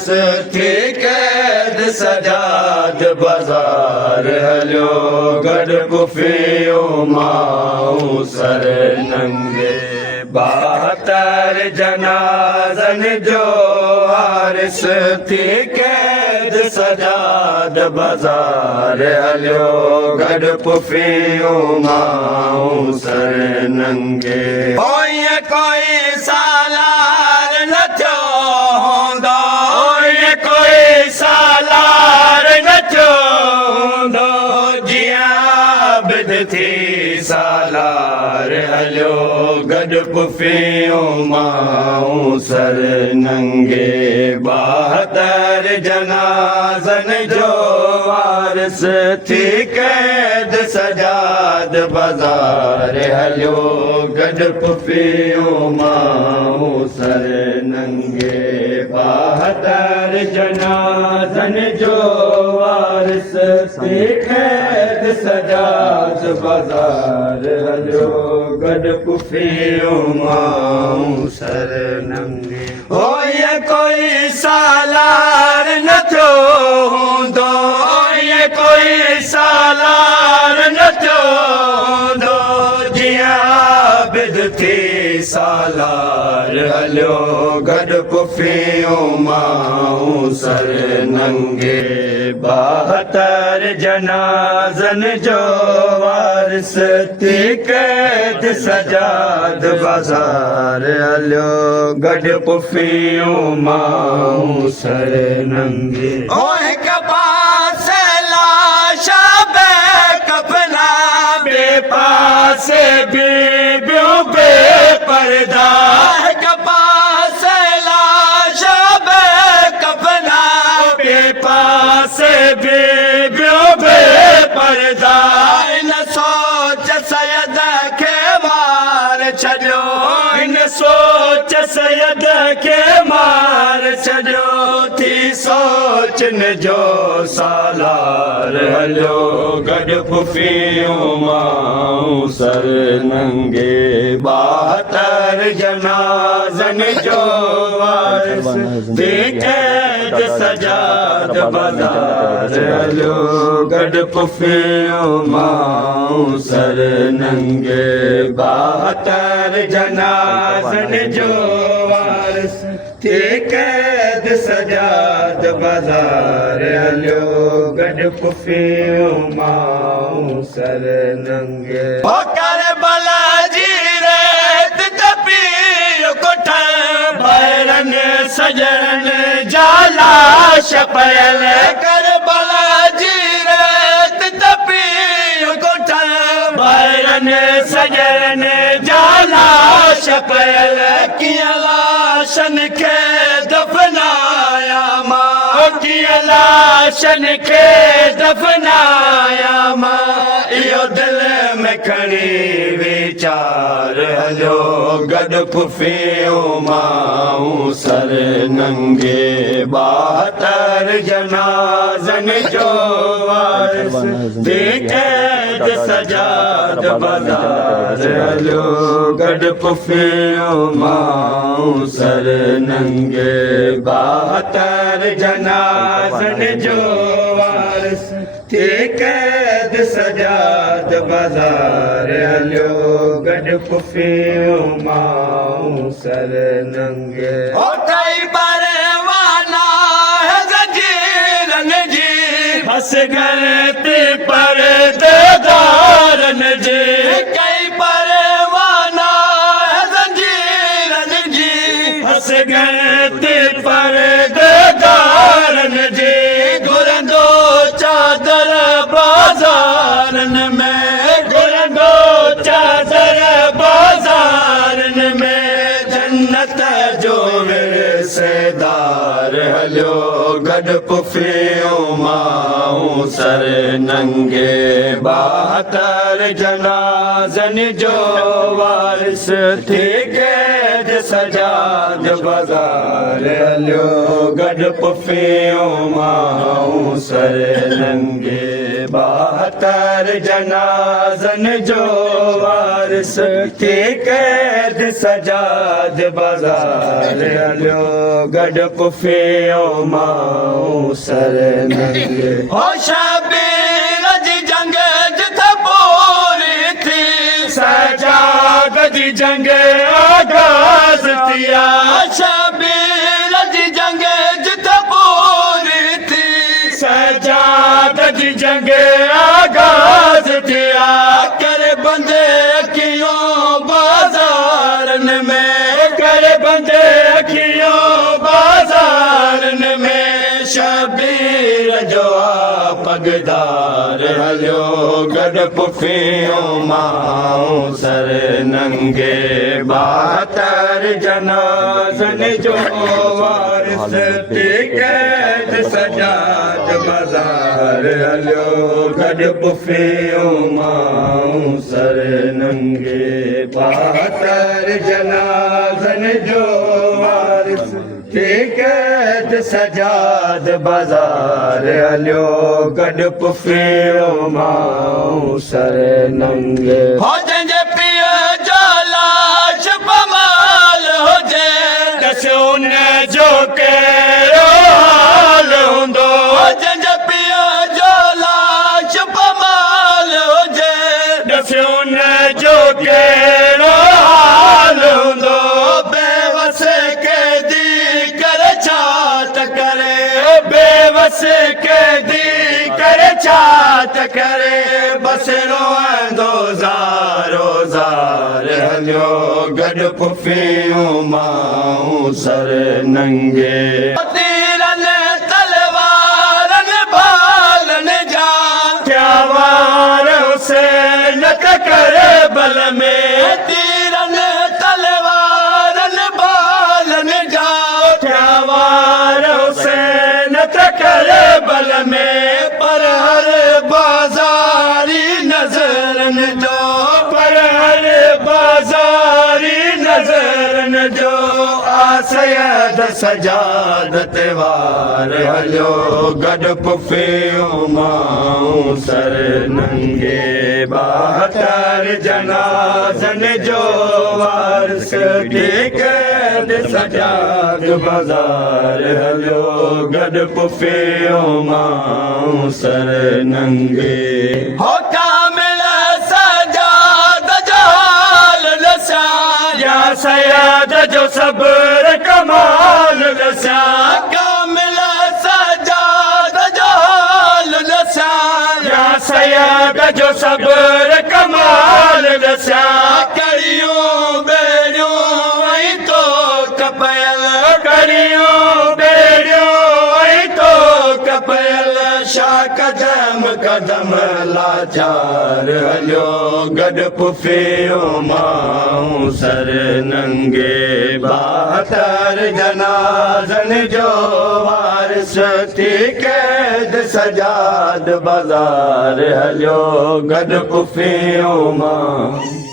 वारिस थी कैद सजाद बाज़ार हलियो गॾु पुफियूं माऊं सर नंगे 72 जनाज़नि जो वारिस थी कैद सजाद बाज़ार हलियो गॾु पुफियूं माऊं सर नंगे कोई सालार न थियो हूंदो कोई सालार न थियो हूंदो जीअं आबिद थी सालार हलियो गॾु पुफियूं माऊं सर नंगे 72 जनाज़नि जो वारिस थी कैद सजाद बाज़ार हलियो गॾु पुफियूं माऊं सर नंगे 72 जनाज़नि जो वारिस थी कैद सजाद बाज़ार हलियो गॾु पुफियूं माऊं सर नंगे कोई सालार न थियो हूंदो कोई सालार न थियो हूंदो जीअं आबिद थी सालार हलियो गॾु पुफियूं माऊं सर नंगे 72 जनाज़नि जो वारिस थी कैद सजाद बाज़ार हलियो गॾु पुफियूं माऊं सर नंगे हिक पासे लाशा बे कफना बे पासे बीबियूं बे पर्दा हिक पासे लाशा बे कफना बे पासे बीबियूं बे पर्दा इन सोच सयद खे मार छॾियो इन सोच सयद खे मार छॾियो थी सोचन जो सालार हलियो गॾु पुफियूं माऊं सर नंगे 72 जनाज़नि जो वारिस थी कैद सजाद बाज़ार हलियो गॾु पुफियूं माऊं सर नंगे 72 जनाज़नि जो वारिस थी कैद सजाद बाज़ार हलियो गॾु पुफियूं माऊं सर नंगे करबला जी रेत तपी कोठल भरनि सजणनि जा लाश पयल करबला जी रेत तपी कोठल भरनि सजणनि जा लाश पयल कीअं लाशनि खे दफ़नाया मां कीअं लाशनि खे दफ़नाया मां इहो दिलि में खणी वीचार हलियो गॾु पुफियूं माऊं सर नंगे 72 जनाज़नि जो वारिस थी कैद सजाद बाज़ार हलियो गॾु पुफियूं माऊं सर नंगे 72 जनाज़नि जो वारिस थी कैद सजाद बाज़ार हलियो गॾु पुफियूं माऊं सर नंगे फस गए परदेदारनि जी कई परवाना ज़ंजीरनि जी फस गए परदेदारनि जी घुरंदो चादर बाज़ारनि में घुरंदो चादर बाज़ारनि में जन्नत जो विरसेदार हलियो गॾु पुफियूं मां माऊं सर नंगे 72 जनाज़न जो वारिस थी क़ैद सजाद बाज़ार हलियो गॾु पुफियूं माऊं सर नंगे 72 जनाज़न जो वारिस थी क़ैद सजाद बाज़ार हलियो गॾु पुफियूं माऊं सर नंगे हो शबीर जी जंग जिथे पूरी थी सजाद जी जंग आगाज़ थिया शबीर जी जंग जिथे पूरी थी सजाद जी जंग आगाज़ थिया करे बंदे अखियों बाज़ारन में करे बंदे अखियों बाज़ारन में शबीर जो पगदार हलियो गॾु पुफियूं माऊं सर नंगे 72 जनाज़न जो वारिस थी क़ैद सजाद बाज़ार हलियो गॾु पुफियूं माऊं सर नंगे 72 जनाज़न जो वारिस थी क़ैद सजाद बाज़ार हलियो गॾु पुफियूं माऊं सर नंगे हो जंहिंजे पीउ जो लाश पमाल हुजे दसो उन जो कहिड़ो हाल हूंदो जंहिंजे पीउ जो लाश पमाल हुजे दसो उन जो कहिड़ो हाल हूंदो बेवस कैदी करे छा त करे बेवस कैदी करे छा त करे बस रोअंदो ज़ारो ज़ार हलियो गॾु पुफियूं माऊं सर नंगे तीरनि तलवारनि बालनि जा क्या वार हुसैन त करे बल में तीरनि तलवारनि बालनि जा क्या वार हुसैन त करे बल में पर हर बाज़ारी नज़रन जो पर हर बाज़ारी नज़रन जो आसयद सजाद त्योहार हलियो गॾु पुफियूं माऊं सर नंगे 72 जनाज़न जो वारिस थी क़ैद सजाद बाज़ार हलियो गॾु पुफियूं माऊं सर नंगे हो कामिल सजाद जो हाल ॾसा या सयाद जो सब्र कमाल ॾसा कामिल सजाद जो हाल ॾसा या सयाद जो सब्र कमाल ॾसा करियूं बेड़ियूं ऐं तो कपयल करियूं बेड़ियूं ऐं तो कपयल शा कदम कदम लाचार हलियो गॾु पुफियूं माऊं सर नंगे 72 जनाज़न जो वारिस थी क़ैद सजाद बाज़ार हलियो गॾु पुफियूं माऊं